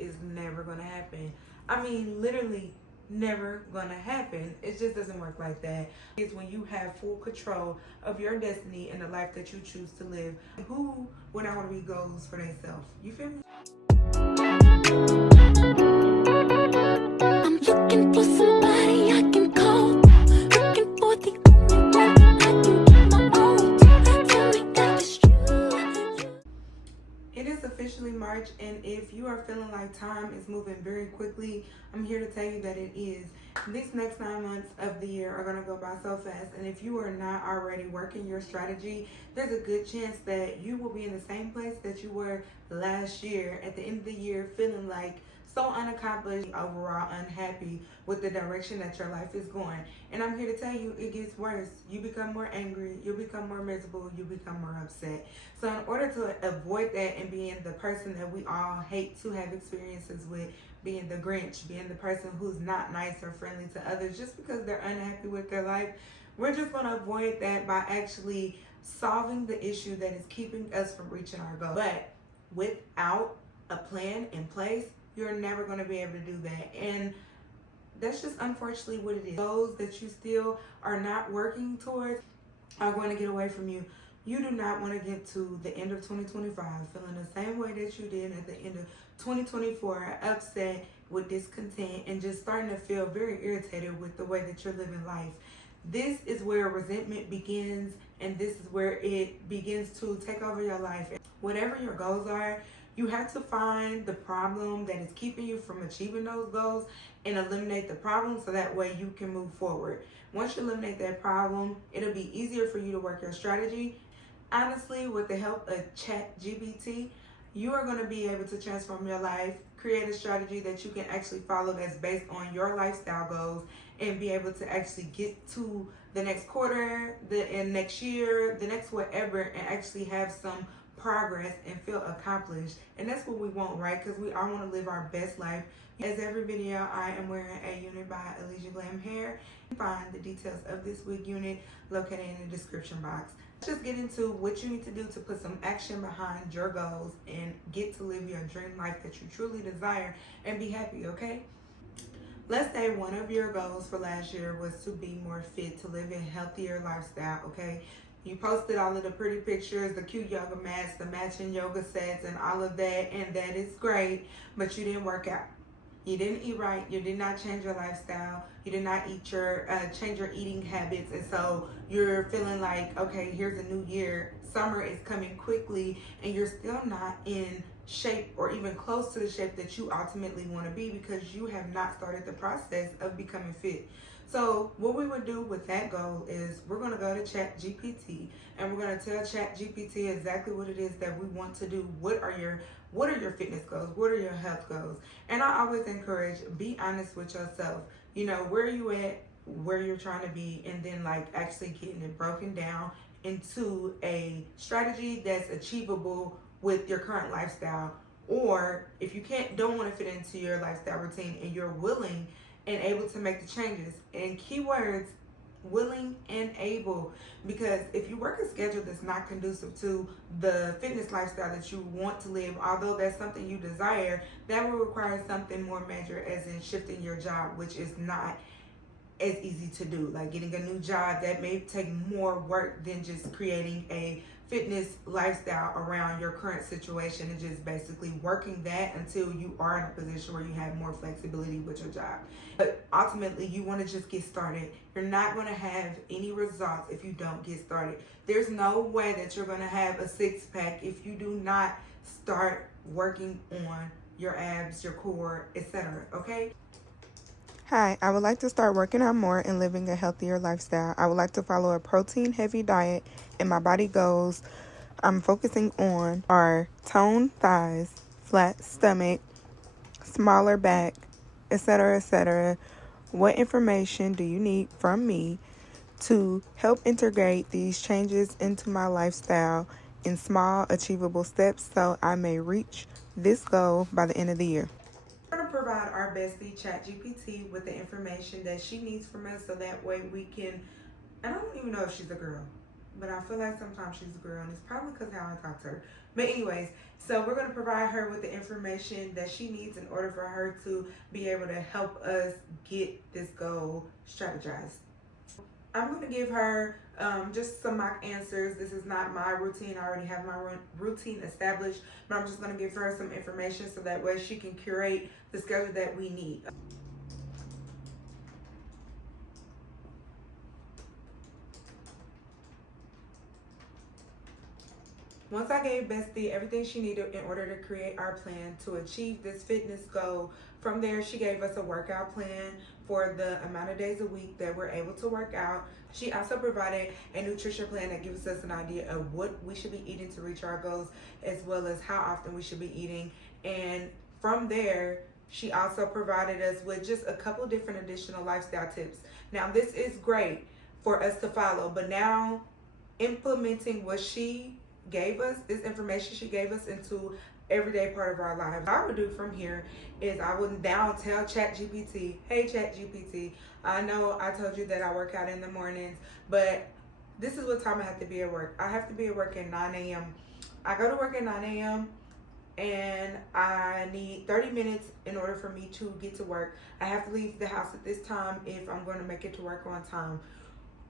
is never going to happen. I mean, literally never gonna happen. It just doesn't work like that. It's when you have full control of your destiny and the life that you choose to live. Who would not want to be goals for themselves? You feel me? I'm looking for somebody I can call. Looking for the only one I can get my own. Tell me that it's true. It is officially March, and if you are feeling like time is moving very quickly, I'm here to tell you that it is. These next 9 months of the year are going to go by so fast, and if you are not already working your strategy, there's a good chance that you will be in the same place that you were last year at the end of the year, feeling like so unaccomplished, overall unhappy with the direction that your life is going. And I'm here to tell you, it gets worse. You become more angry, you become more miserable, you become more upset. So in order to avoid that and being the person that we all hate to have experiences with, being the Grinch, being the person who's not nice or friendly to others just because they're unhappy with their life, we're just going to avoid that by actually solving the issue that is keeping us from reaching our goal. But without a plan in place, you're never going to be able to do that. And that's just unfortunately what it is. Those that you still are not working towards are going to get away from you. You do not want to get to the end of 2025 feeling the same way that you did at the end of 2024, upset, with discontent, and just starting to feel very irritated with the way that you're living life. This is where resentment begins, and this is where it begins to take over your life. Whatever your goals are, you have to find the problem that is keeping you from achieving those goals and eliminate the problem so that way you can move forward. Once you eliminate that problem, it'll be easier for you to work your strategy. Honestly, with the help of GPT, you are going to be able to transform your life, create a strategy that you can actually follow that's based on your lifestyle goals, and be able to actually get to the next quarter, and next year, the next whatever, and actually have some progress and feel accomplished. And that's what we want, right? Because we all want to live our best life. As every video, I am wearing a unit by Elijah Glam Hair. You can find the details of this wig unit located in the description box. Let's just get into what you need to do to put some action behind your goals and get to live your dream life that you truly desire and be happy, okay? Let's say one of your goals for last year was to be more fit, to live a healthier lifestyle, okay? You posted all of the pretty pictures, the cute yoga mats, the matching yoga sets, and all of that, and that is great, but you didn't work out. You didn't eat right. You did not change your lifestyle. You did not change your eating habits, and so you're feeling like, okay, here's a new year. Summer is coming quickly, and you're still not in shape or even close to the shape that you ultimately want to be because you have not started the process of becoming fit. So what we would do with that goal is we're going to go to ChatGPT and we're going to tell ChatGPT exactly what it is that we want to do. What are your fitness goals? What are your health goals? And I always encourage, be honest with yourself. You know, where are you at, where you're trying to be, and then like actually getting it broken down into a strategy that's achievable with your current lifestyle. Or if you don't want to fit into your lifestyle routine and you're willing and able to make the changes, and keywords, willing and able, because if you work a schedule that's not conducive to the fitness lifestyle that you want to live, although that's something you desire, that will require something more major, as in shifting your job, which is not as easy to do. Like getting a new job, that may take more work than just creating a fitness lifestyle around your current situation and just basically working that until you are in a position where you have more flexibility with your job. But ultimately, you want to just get started. You're not going to have any results if you don't get started. There's no way that you're going to have a six-pack if you do not start working on your abs, your core, etc. Okay? Hi, I would like to start working out more and living a healthier lifestyle. I would like to follow a protein-heavy diet, and my body goals I'm focusing on are toned thighs, flat stomach, smaller back, etc., etc. What information do you need from me to help integrate these changes into my lifestyle in small, achievable steps so I may reach this goal by the end of the year? We're going to provide our bestie ChatGPT with the information that she needs from us so that way we can, and I don't even know if she's a girl, but I feel like sometimes she's a girl, and it's probably because how I talk to her. But anyways, so we're going to provide her with the information that she needs in order for her to be able to help us get this goal strategized. I'm going to give her just some mock answers. This is not my routine. I already have my routine established, but I'm just going to give her some information so that way she can curate the schedule that we need. Once I gave Bestie everything she needed in order to create our plan to achieve this fitness goal, from there she gave us a workout plan for the amount of days a week that we're able to work out. She also provided a nutrition plan that gives us an idea of what we should be eating to reach our goals, as well as how often we should be eating. And from there, she also provided us with just a couple different additional lifestyle tips. Now, this is great for us to follow, but now implementing what she gave us, this information she gave us, into everyday part of our lives. What I would do from here is I would now tell ChatGPT, hey ChatGPT, I know I told you that I work out in the mornings, but this is what time I have to be at work. I have to be at work at 9 a.m. I go to work at 9 a.m. and I need 30 minutes in order for me to get to work. I have to leave the house at this time if I'm going to make it to work on time.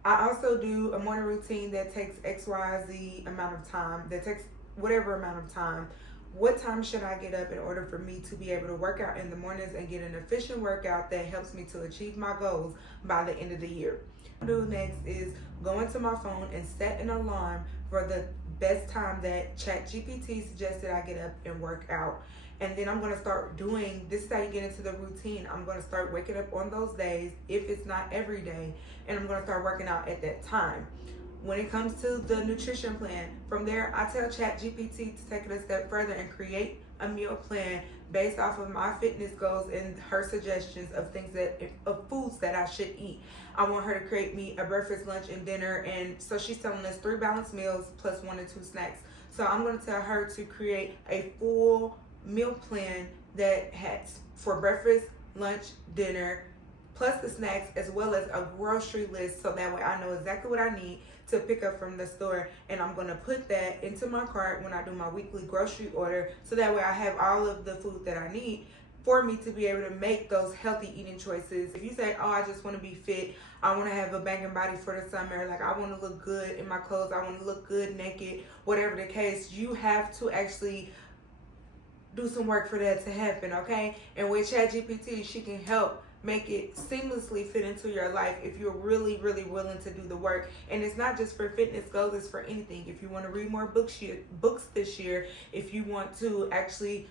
I also do a morning routine that takes XYZ amount of time, that takes whatever amount of time. What time should I get up in order for me to be able to work out in the mornings and get an efficient workout that helps me to achieve my goals by the end of the year? What I do next is go into my phone and set an alarm for the best time that ChatGPT suggested I get up and work out. And then I'm going to start doing, this is how you get into the routine. I'm going to start waking up on those days, if it's not every day, and I'm going to start working out at that time. When it comes to the nutrition plan, from there, I tell ChatGPT to take it a step further and create a meal plan based off of my fitness goals and her suggestions of things of foods that I should eat. I want her to create me a breakfast, lunch, and dinner, and so she's telling us 3 balanced meals plus 1 and 2 snacks. So I'm going to tell her to create a full meal plan that has for breakfast, lunch, dinner, plus the snacks, as well as a grocery list, so that way I know exactly what I need to pick up from the store, and I'm going to put that into my cart when I do my weekly grocery order, so that way I have all of the food that I need for me to be able to make those healthy eating choices. If you say, oh, I just want to be fit, I want to have a banging body for the summer, like I want to look good in my clothes, I want to look good naked, whatever the case, you have to actually do some work for that to happen, okay? And with ChatGPT, she can help make it seamlessly fit into your life if you're really, really willing to do the work. And it's not just for fitness goals, it's for anything. If you want to read more books this year, if you want to actually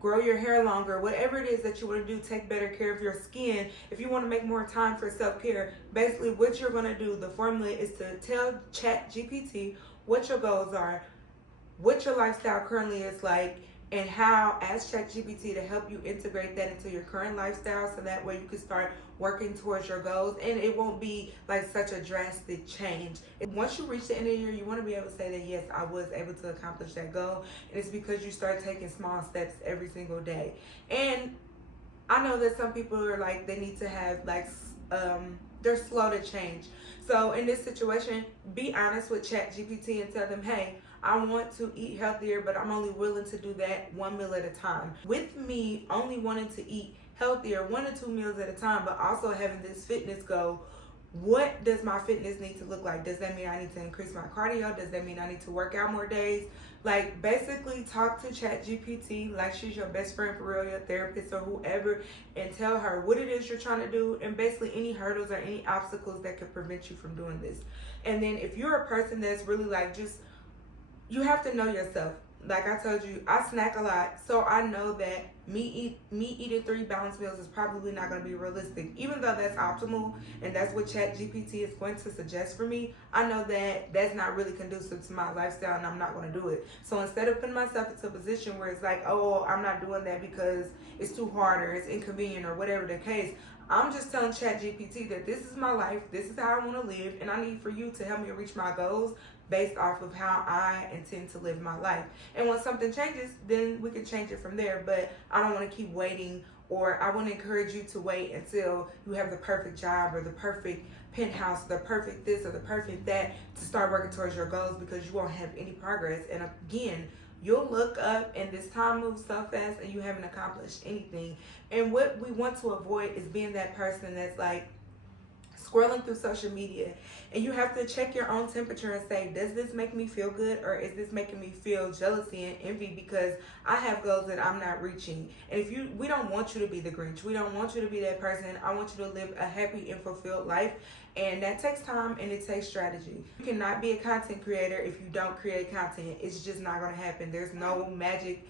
grow your hair longer, whatever it is that you want to do, take better care of your skin, if you want to make more time for self-care, basically what you're going to do, the formula is to tell ChatGPT what your goals are, what your lifestyle currently is like, and how, ask ChatGPT to help you integrate that into your current lifestyle, so that way you can start working towards your goals, and it won't be like such a drastic change. Once you reach the end of the year, you want to be able to say that, yes, I was able to accomplish that goal, and it's because you start taking small steps every single day. And I know that some people are like, they need to have like, they're slow to change. So in this situation, be honest with ChatGPT and tell them, hey, I want to eat healthier, but I'm only willing to do that 1 meal at a time. With me only wanting to eat healthier 1 or 2 meals at a time, but also having this fitness goal, what does my fitness need to look like? Does that mean I need to increase my cardio? Does that mean I need to work out more days? Like, basically talk to ChatGPT like she's your best friend for real, your therapist or whoever, and tell her what it is you're trying to do, and basically any hurdles or any obstacles that could prevent you from doing this. And then if you're a person that's really like, just, you have to know yourself. Like I told you, I snack a lot, so I know that me eating 3 balanced meals is probably not going to be realistic. Even though that's optimal and that's what ChatGPT is going to suggest for me, I know that that's not really conducive to my lifestyle, and I'm not going to do it. So instead of putting myself into a position where it's like, oh, I'm not doing that because it's too hard or it's inconvenient or whatever the case, I'm just telling ChatGPT that this is my life, this is how I want to live, and I need for you to help me reach my goals based off of how I intend to live my life. And when something changes, then we can change it from there. But I don't want to keep waiting or I wouldn't encourage you to wait until you have the perfect job or the perfect penthouse, the perfect this or the perfect that to start working towards your goals, because you won't have any progress. And again, you'll look up and this time moves so fast and you haven't accomplished anything. And what we want to avoid is being that person that's like scrolling through social media, and you have to check your own temperature and say, does this make me feel good, or is this making me feel jealousy and envy because I have goals that I'm not reaching? And we don't want you to be the Grinch. We don't want you to be that person. I want you to live a happy and fulfilled life, and that takes time and it takes strategy. You cannot be a content creator if you don't create content. It's just not going to happen. There's no magic.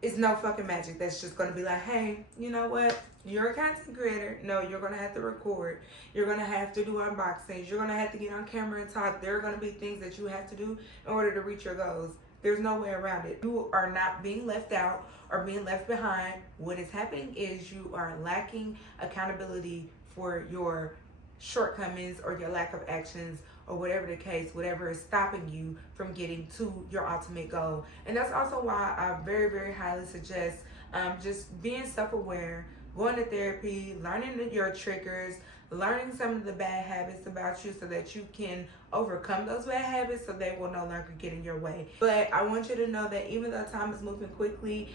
It's no fucking magic that's just going to be like, hey, you know what? You're a content creator. No, you're going to have to record. You're going to have to do unboxings. You're going to have to get on camera and talk. There are going to be things that you have to do in order to reach your goals. There's no way around it. You are not being left out or being left behind. What is happening is you are lacking accountability for your shortcomings or your lack of actions, or whatever the case, whatever is stopping you from getting to your ultimate goal. And that's also why I very, very highly suggest just being self-aware, going to therapy, learning your triggers, learning some of the bad habits about you so that you can overcome those bad habits so they will no longer get in your way. But I want you to know that even though time is moving quickly,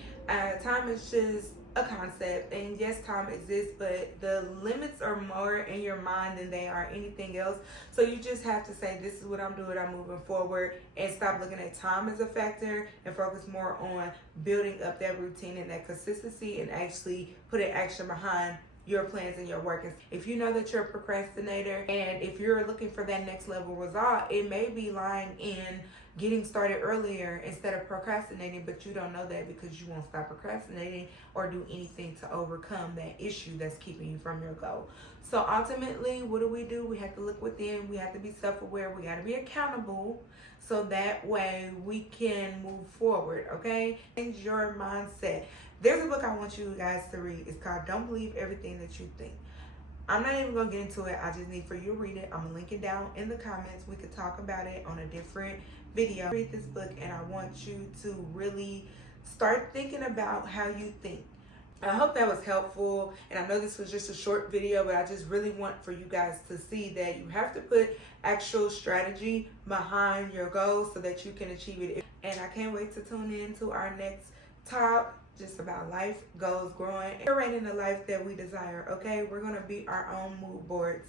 time is just a concept, and yes, time exists, but the limits are more in your mind than they are anything else. So you just have to say, this is what I'm doing, I'm moving forward, and stop looking at time as a factor and focus more on building up that routine and that consistency and actually putting action behind your plans and your work. If you know that you're a procrastinator, and if you're looking for that next level result, it may be lying in getting started earlier instead of procrastinating, but you don't know that because you won't stop procrastinating or do anything to overcome that issue that's keeping you from your goal. So ultimately, what do? We have to look within. We have to be self-aware. We got to be accountable so that way we can move forward, okay? Change your mindset. There's a book I want you guys to read. It's called Don't Believe Everything That You Think. I'm not even going to get into it. I just need for you to read it. I'm going to link it down in the comments. We could talk about it on a different video. Read this book, and I want you to really start thinking about how you think. I hope that was helpful, and I know this was just a short video, but I just really want for you guys to see that you have to put actual strategy behind your goals so that you can achieve it. And I can't wait to tune in to our next talk, just about life, goals, growing, and creating the life that we desire, okay? We're going to be our own mood boards.